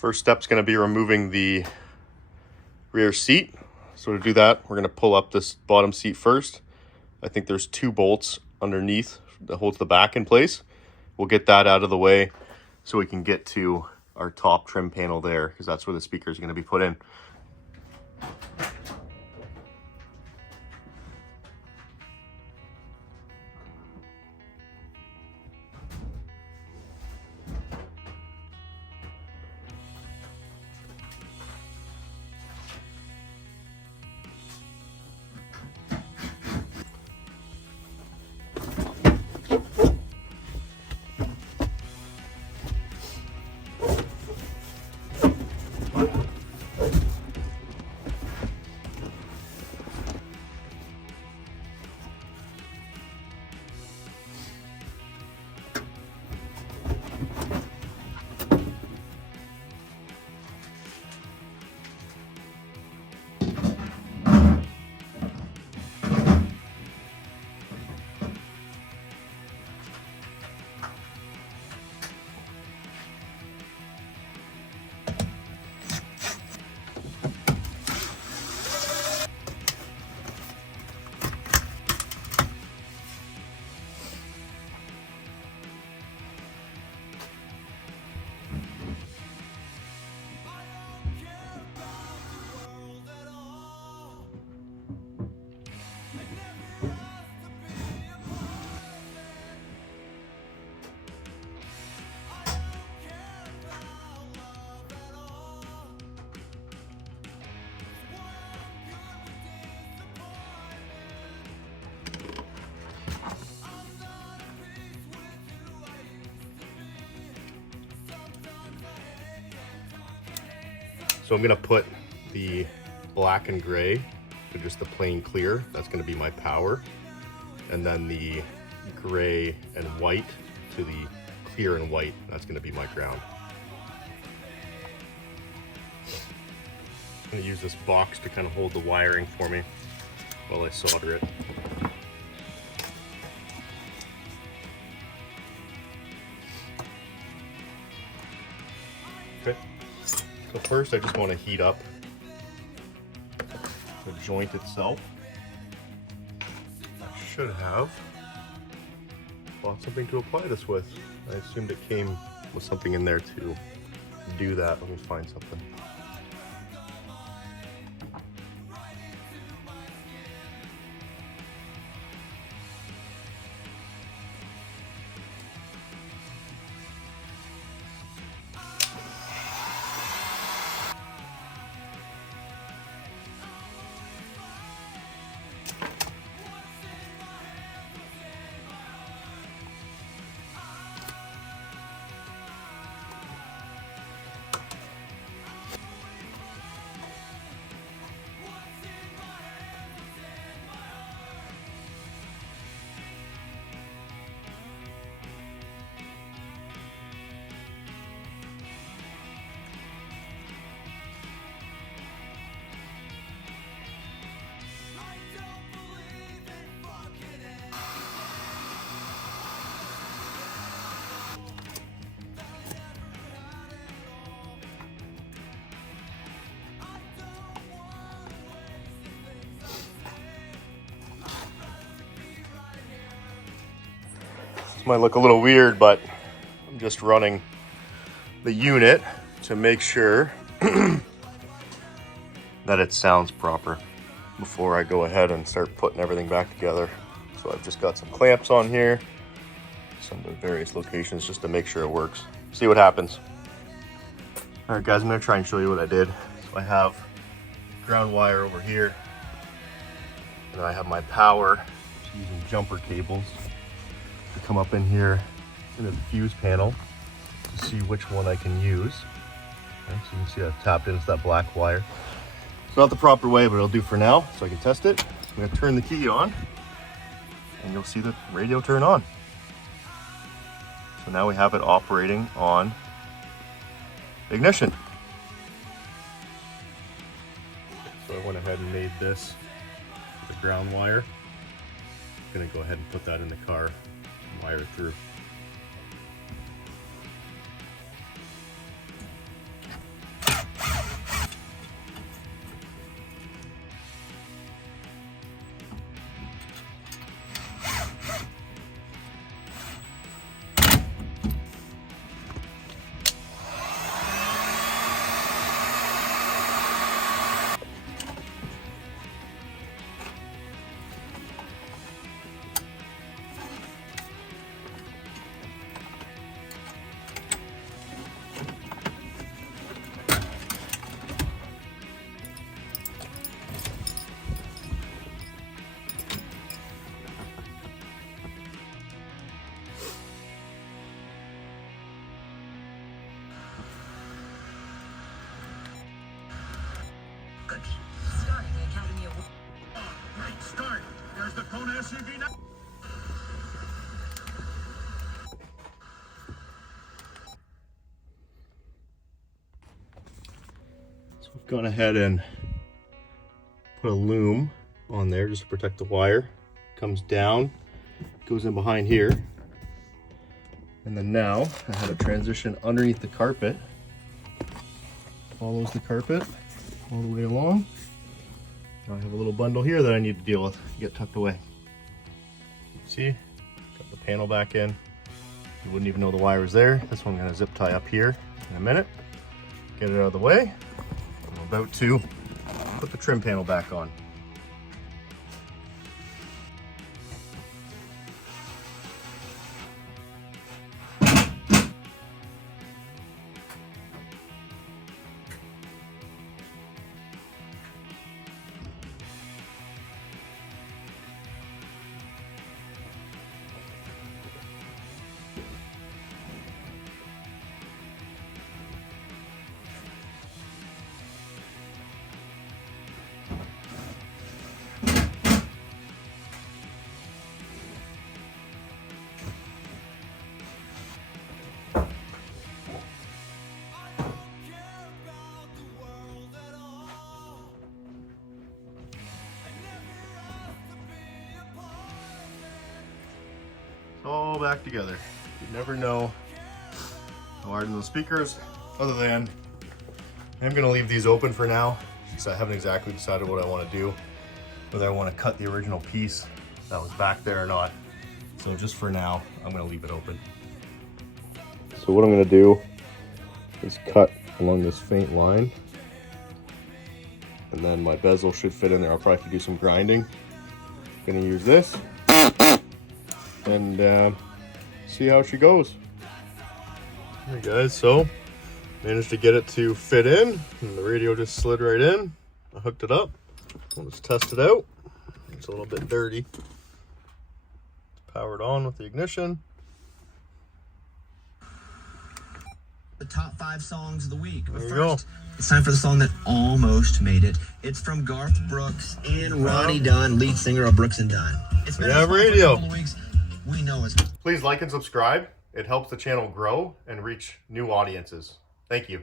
First step's going to be removing the rear seat. So to do that, we're going to pull up this bottom seat first. I think there's 2 bolts underneath that holds the back in place. We'll get that out of the way so we can get to our top trim panel there, because that's where the speaker is going to be put in. So I'm going to put the black and gray to just the plain clear. That's going to be my power. And then the gray and white to the clear and white. That's going to be my ground. I'm going to use this box to kind of hold the wiring for me while I solder it. Okay. So first I just want to heat up the joint itself. I should have bought something to apply this with. I assumed it came with something in there to do that. Let me find something. This might look a little weird, but I'm just running the unit to make sure that it sounds proper before I go ahead and start putting everything back together. So I've just got some clamps on here, some of the various locations, just to make sure it works. See what happens. All right, guys, I'm gonna try and show you what I did. So I have ground wire over here, and I have my power using jumper cables to come up in here into the fuse panel to see which one I can use. Okay, so you can see I've tapped into that black wire. It's not the proper way, but it'll do for now, so I can test it. I'm going to turn the key on, and you'll see the radio turn on. So now we have it operating on ignition. So I went ahead and made this the ground wire. I'm going to go ahead and put that in the car and wire it through. Starting the Academy Award. Oh, great start. There's the Kona SUV now. So I've gone ahead and put a loom on there just to protect the wire. Comes down, goes in behind here. And then now I have it transition underneath the carpet. Follows the carpet all the way along. Now I have a little bundle here that I need to deal with, get tucked away. See, got the panel back in. You wouldn't even know the wire was there. This one I'm gonna zip tie up here in a minute. Get it out of the way. I'm about to put the trim panel back on. All back together. You never know how hard in those speakers, other than I'm gonna leave these open for now because I haven't exactly decided what I want to do, whether I want to cut the original piece that was back there or not. So just for now, I'm gonna leave it open. So what I'm gonna do is cut along this faint line, and then my bezel should fit in there. I'll probably have to do some grinding. I'm gonna use this and see how she goes. Alright guys, so managed to get it to fit in, and the radio just slid right in. I hooked it up. Let's test it out. It's a little bit dirty. It's powered on with the ignition. The top 5 songs of the week. But There you first, it's time for the song that almost made it. It's from Garth Brooks and Ronnie Dunn, lead singer of Brooks and Dunn. It's been Yeah, for radio. a couple of weeks. We know it's... Please like and subscribe. It helps the channel grow and reach new audiences. Thank you.